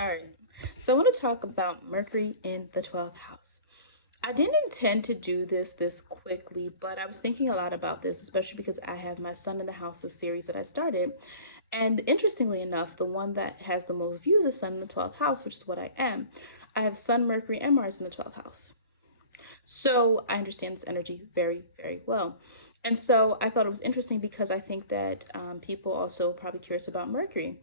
All right. So I want to talk about Mercury in the 12th house. I didn't intend to do this quickly, but I was thinking a lot about this, especially because I have my Sun in the House, a series that I started. And interestingly enough, the one that has the most views is Sun in the 12th house, which is what I am. I have Sun, Mercury, and Mars in the 12th house. So I understand this energy very, very well. And so I thought it was interesting because I think that people also probably curious about Mercury.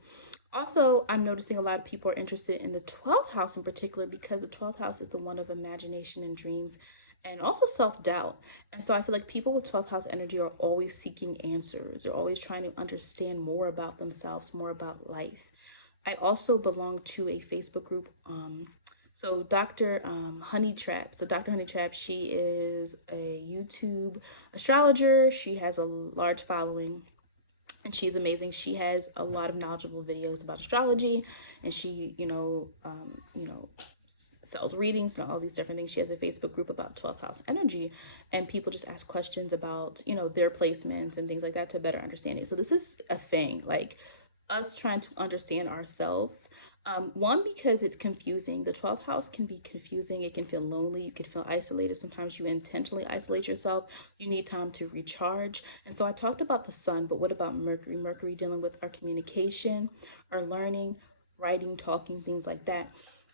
Also, I'm noticing a lot of people are interested in the 12th house in particular because the 12th house is the one of imagination and dreams and also self doubt. And so I feel like people with 12th house energy are always seeking answers, they're always trying to understand more about themselves, more about life. I also belong to a Facebook group. So Dr. Honey Trap. So Dr. Honey Trap, she is a YouTube astrologer. She has a large following and she's amazing. She has a lot of knowledgeable videos about astrology, and she, sells readings and all these different things. She has a Facebook group about 12th house energy, and people just ask questions about, their placements and things like that to better understand it. So this is a thing, like us trying to understand ourselves. One, because it's confusing. The 12th house can be confusing. It can feel lonely. You can feel isolated. Sometimes you intentionally isolate yourself. You need time to recharge. And so I talked about the sun, but what about Mercury? Mercury dealing with our communication, our learning, writing, talking, things like that.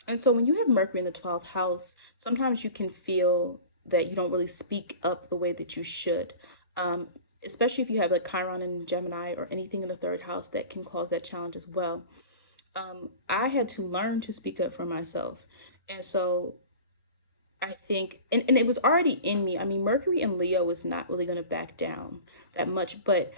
And so when you have Mercury in the 12th house, sometimes you can feel that you don't really speak up the way that you should. Um, Especially if you have like Chiron and Gemini or anything in the third house that can cause that challenge as well. I had to learn to speak up for myself. And so I think, and it was already in me. I mean, Mercury and Leo is not really going to back down that much, but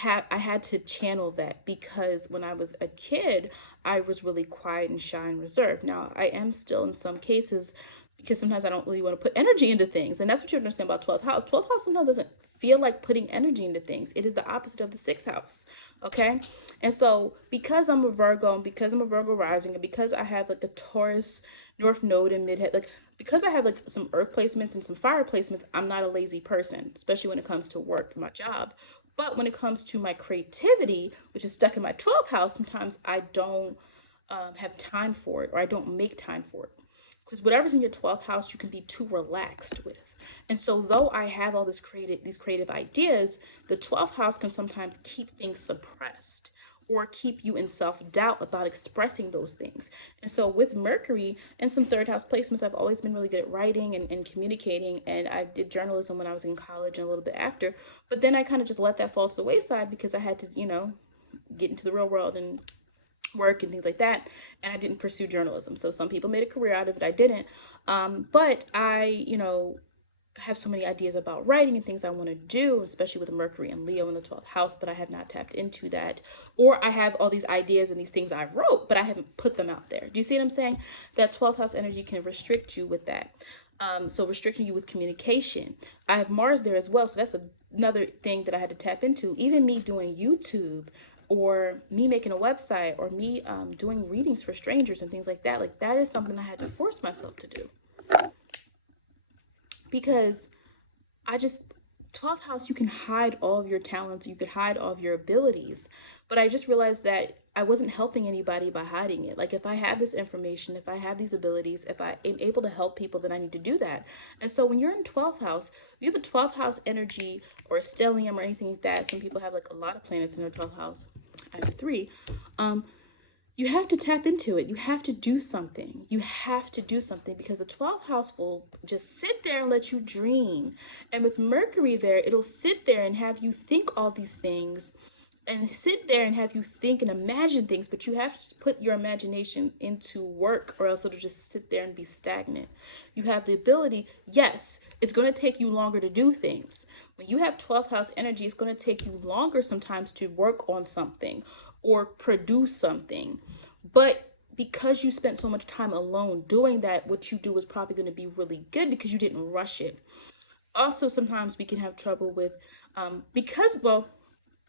I had to channel that because when I was a kid, I was really quiet and shy and reserved. Now, I am still in some cases because sometimes I don't really want to put energy into things. And that's what you understand about 12th house. 12th house sometimes doesn't feel like putting energy into things. It is the opposite of the 6th house. Okay? And so because I'm a Virgo and because I'm a Virgo rising and because I have like the Taurus North Node and Midhead, like because I have like some earth placements and some fire placements, I'm not a lazy person, especially when it comes to work and my job. But when it comes to my creativity, which is stuck in my 12th house, sometimes I don't have time for it or I don't make time for it. Because whatever's in your 12th house, you can be too relaxed with. And so, though I have all these creative ideas, the 12th house can sometimes keep things suppressed or keep you in self doubt about expressing those things. And so, with Mercury and some third house placements, I've always been really good at writing and communicating. And I did journalism when I was in college and a little bit after. But then I kind of just let that fall to the wayside because I had to, get into the real world and work and things like that. And I didn't pursue journalism. So some people made a career out of it. I didn't. But I, have so many ideas about writing and things I want to do, especially with Mercury and Leo in the 12th house, but I have not tapped into that. Or I have all these ideas and these things I wrote, but I haven't put them out there. Do you see what I'm saying? That 12th house energy can restrict you with that. So restricting you with communication. I have Mars there as well, so that's another thing that I had to tap into. Even me doing YouTube or me making a website or me doing readings for strangers and things like that is something I had to force myself to do because I just 12th house, you can hide all of your talents, you could hide all of your abilities. But I just realized that I wasn't helping anybody by hiding it. Like if I have this information, if I have these abilities, if I am able to help people, then I need to do that. And so when you're in 12th house, if you have a 12th house energy or a stellium or anything like that, some people have like a lot of planets in their 12th house. I have three. Um, you have to tap into it. You have to do something. You have to do something because the 12th house will just sit there and let you dream. And with Mercury there, it'll sit there and have you think all these things and sit there and have you think and imagine things, but you have to put your imagination into work or else it'll just sit there and be stagnant. You have the ability, yes, it's going to take you longer to do things. When you have 12th house energy, it's going to take you longer sometimes to work on something or produce something. But because you spent so much time alone doing that, what you do is probably going to be really good because you didn't rush it. Also, sometimes we can have trouble with, well,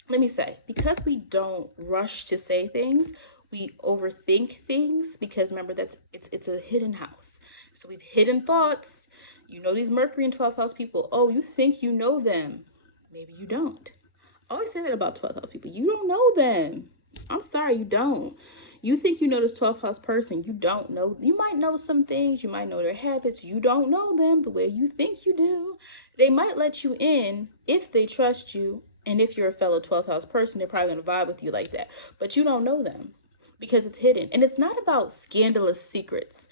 let me say, because we don't rush to say things, we overthink things because remember that's it's a hidden house. So we've hidden thoughts. You know these Mercury and 12th house people. Oh, you think you know them. Maybe you don't. I always say that about 12th house people. You don't know them. I'm sorry, you don't. You think you know this 12th house person. You don't know. You might know some things. You might know their habits. You don't know them the way you think you do. They might let you in if they trust you. And if you're a fellow 12th house person, they're probably going to vibe with you like that. But you don't know them because it's hidden. And it's not about scandalous secrets,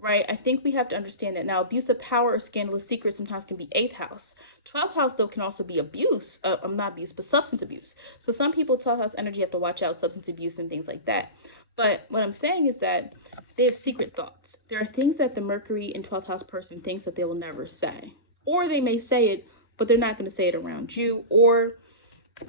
right? I think we have to understand that. Now, abuse of power or scandalous secrets sometimes can be 8th house. 12th house, though, can also be abuse. Not abuse, but substance abuse. So some people, 12th house energy, have to watch out substance abuse and things like that. But what I'm saying is that they have secret thoughts. There are things that the Mercury in 12th house person thinks that they will never say. Or they may say it, but they're not going to say it around you. Or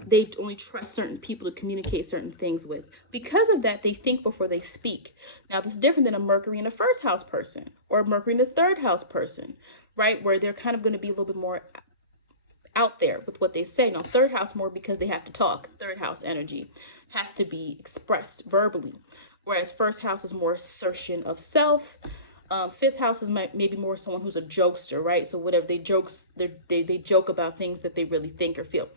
they only trust certain people to communicate certain things with. Because of that, they think before they speak. Now, this is different than a Mercury in the first house person or a Mercury in the third house person, right? Where they're kind of going to be a little bit more out there with what they say. Now, third house more because they have to talk. Third house energy has to be expressed verbally, whereas first house is more assertion of self. Fifth house is maybe more someone who's a jokester, right? So whatever they joke about things that they really think or feel.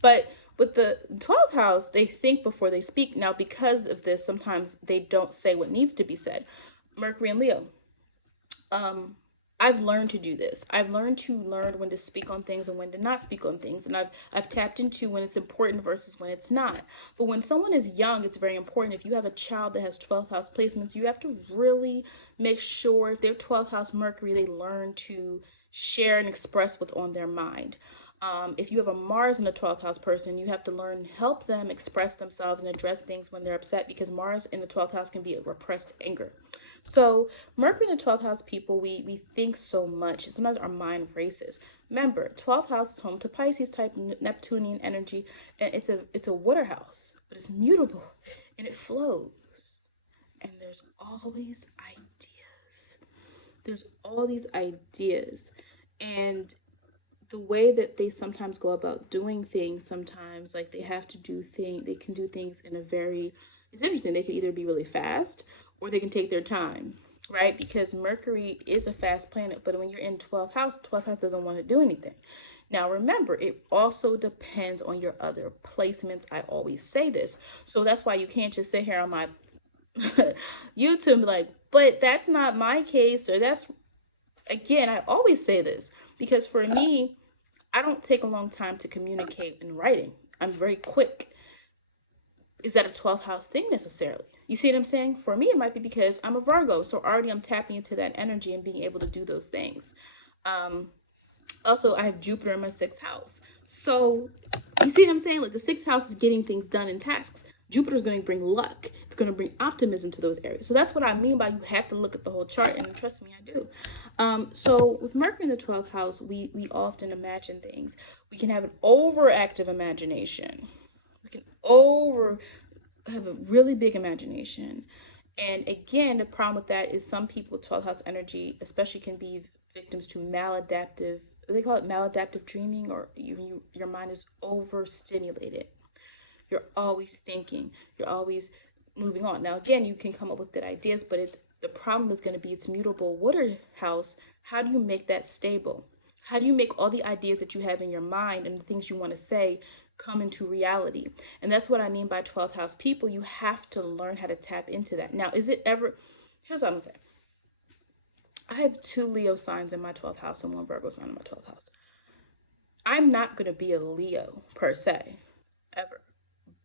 But with the 12th house, they think before they speak. Now, because of this, sometimes they don't say what needs to be said. Mercury and Leo. Um, I've learned to do this. I've learned to learn when to speak on things and when to not speak on things. And I've tapped into when it's important versus when it's not. But when someone is young, it's very important. If you have a child that has 12th house placements, you have to really make sure if they're 12th house Mercury, they learn to share and express what's on their mind. If you have a Mars in the 12th house person, you have to learn, help them express themselves and address things when they're upset, because Mars in the 12th house can be a repressed anger. So Mercury in the 12th house people, we think so much. Sometimes our mind races. Remember, 12th house is home to Pisces type Neptunian energy, and it's a water house, but it's mutable and it flows. And there's always ideas. There's all these ideas. And the way that they sometimes go about doing things, sometimes like they can do things in a very, it's interesting, they can either be really fast or they can take their time, right? Because Mercury is a fast planet, but when you're in 12th house doesn't want to do anything. Now remember, it also depends on your other placements. I always say this. So that's why you can't just sit here on my YouTube and be like, but that's not my case, or that's, again, I always say this because for me, I don't take a long time to communicate in writing. I'm very quick. Is that a 12th house thing necessarily? You see what I'm saying? For me, it might be because I'm a Virgo. So already I'm tapping into that energy and being able to do those things. Also, I have Jupiter in my 6th house. So you see what I'm saying? Like the 6th house is getting things done in tasks. Jupiter is going to bring luck. It's going to bring optimism to those areas. So that's what I mean by you have to look at the whole chart, and trust me, I do. So with Mercury in the 12th house, we often imagine things. We can have an overactive imagination. We can have a really big imagination. And again, the problem with that is some people with 12th house energy, especially, can be victims to maladaptive, they call it maladaptive dreaming, or your mind is overstimulated. You're always thinking, you're always moving on. Now, again, you can come up with good ideas, but the problem is going to be its mutable water house. How do you make that stable? How do you make all the ideas that you have in your mind and the things you want to say come into reality? And that's what I mean by 12th house people. You have to learn how to tap into that. Now, is it ever, here's what I'm going to say. I have 2 Leo signs in my 12th house and 1 Virgo sign in my 12th house. I'm not going to be a Leo per se, ever.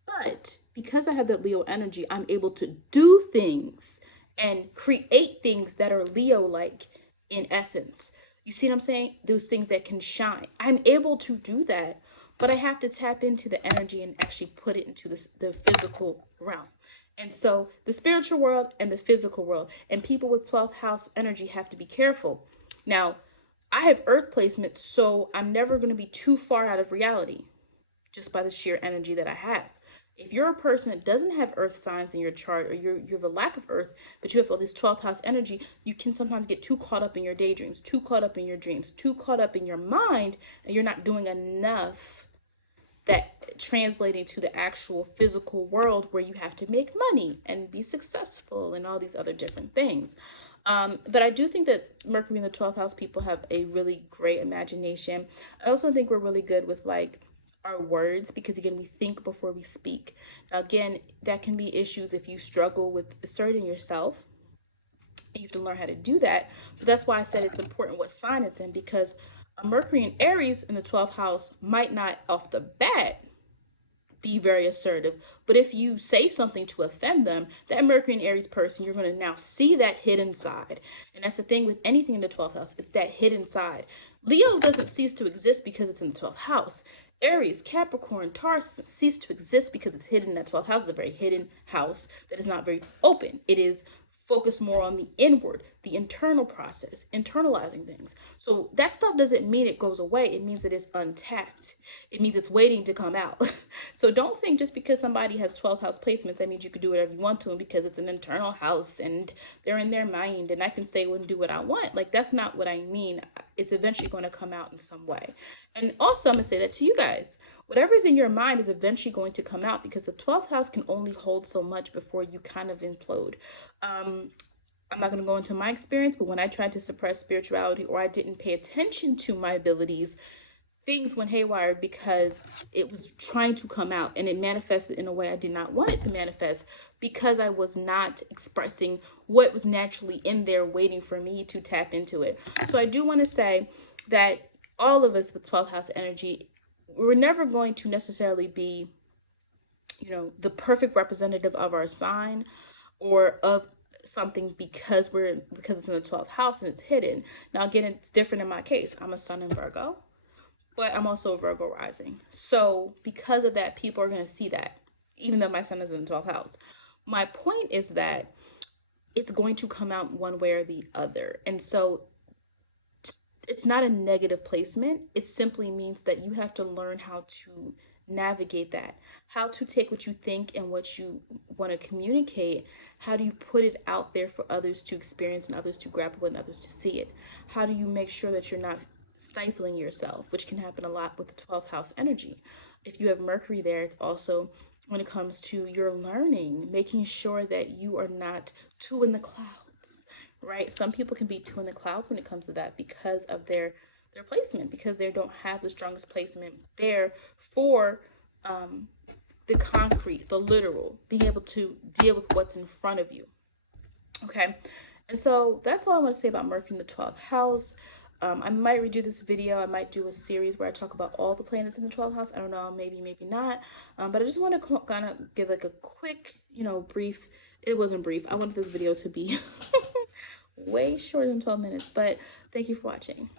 But because I have that Leo energy, I'm able to do things and create things that are Leo-like in essence. You see what I'm saying? Those things that can shine. I'm able to do that, but I have to tap into the energy and actually put it into the physical realm. And so the spiritual world and the physical world, and people with 12th house energy have to be careful. Now, I have earth placement, so I'm never going to be too far out of reality just by the sheer energy that I have. If you're a person that doesn't have earth signs in your chart, or you have a lack of earth, but you have all this 12th house energy, you can sometimes get too caught up in your daydreams, too caught up in your dreams, too caught up in your mind, and you're not doing enough that translating to the actual physical world where you have to make money and be successful and all these other different things. But I do think that Mercury in the 12th house people have a really great imagination. I also think we're really good with like our words, because again, we think before we speak. Now, again, that can be issues if you struggle with asserting yourself. You have to learn how to do that. But that's why I said it's important what sign it's in, because a Mercury in Aries in the 12th house might not off the bat be very assertive. But if you say something to offend them, that Mercury and Aries person, you're going to now see that hidden side. And that's the thing with anything in the 12th house, it's that hidden side. Leo doesn't cease to exist because it's in the 12th house. Aries, Capricorn, Taurus doesn't cease to exist because it's hidden in that 12th house. It's a very hidden house that is not very open. It is focus more on the inward, the internal process, internalizing things. So that stuff doesn't mean it goes away. It means it is untapped. It means it's waiting to come out. So don't think just because somebody has 12 house placements, that means you can do whatever you want to them because it's an internal house and they're in their mind and I can say and do what I want. Like, that's not what I mean. It's eventually going to come out in some way. And also, I'm going to say that to you guys. Whatever's in your mind is eventually going to come out, because the 12th house can only hold so much before you kind of implode. I'm not going to go into my experience, but when I tried to suppress spirituality or I didn't pay attention to my abilities, things went haywire because it was trying to come out and it manifested in a way I did not want it to manifest, because I was not expressing what was naturally in there waiting for me to tap into it. So I do want to say that all of us with 12th house energy, we're never going to necessarily be, the perfect representative of our sign or of something because it's in the 12th house and it's hidden. Now again, it's different in my case. I'm a sun in Virgo, but I'm also a Virgo rising. So because of that, people are going to see that, even though my sun is in the 12th house. My point is that it's going to come out one way or the other. And so it's not a negative placement. It simply means that you have to learn how to navigate that, how to take what you think and what you want to communicate. How do you put it out there for others to experience and others to grapple with and others to see it? How do you make sure that you're not stifling yourself, which can happen a lot with the 12th house energy? If you have Mercury there, it's also when it comes to your learning, making sure that you are not too in the clouds, right? Some people can be too in the clouds when it comes to that because of their placement, because they don't have the strongest placement there for the concrete, the literal, being able to deal with what's in front of you. Okay, and so that's all I want to say about Mercury in the 12th house. I might redo this video. I might do a series where I talk about all the planets in the 12th house. I don't know, maybe not. But I just want to kind of give like a quick, brief. It wasn't brief. I wanted this video to be way shorter than 12 minutes, but thank you for watching.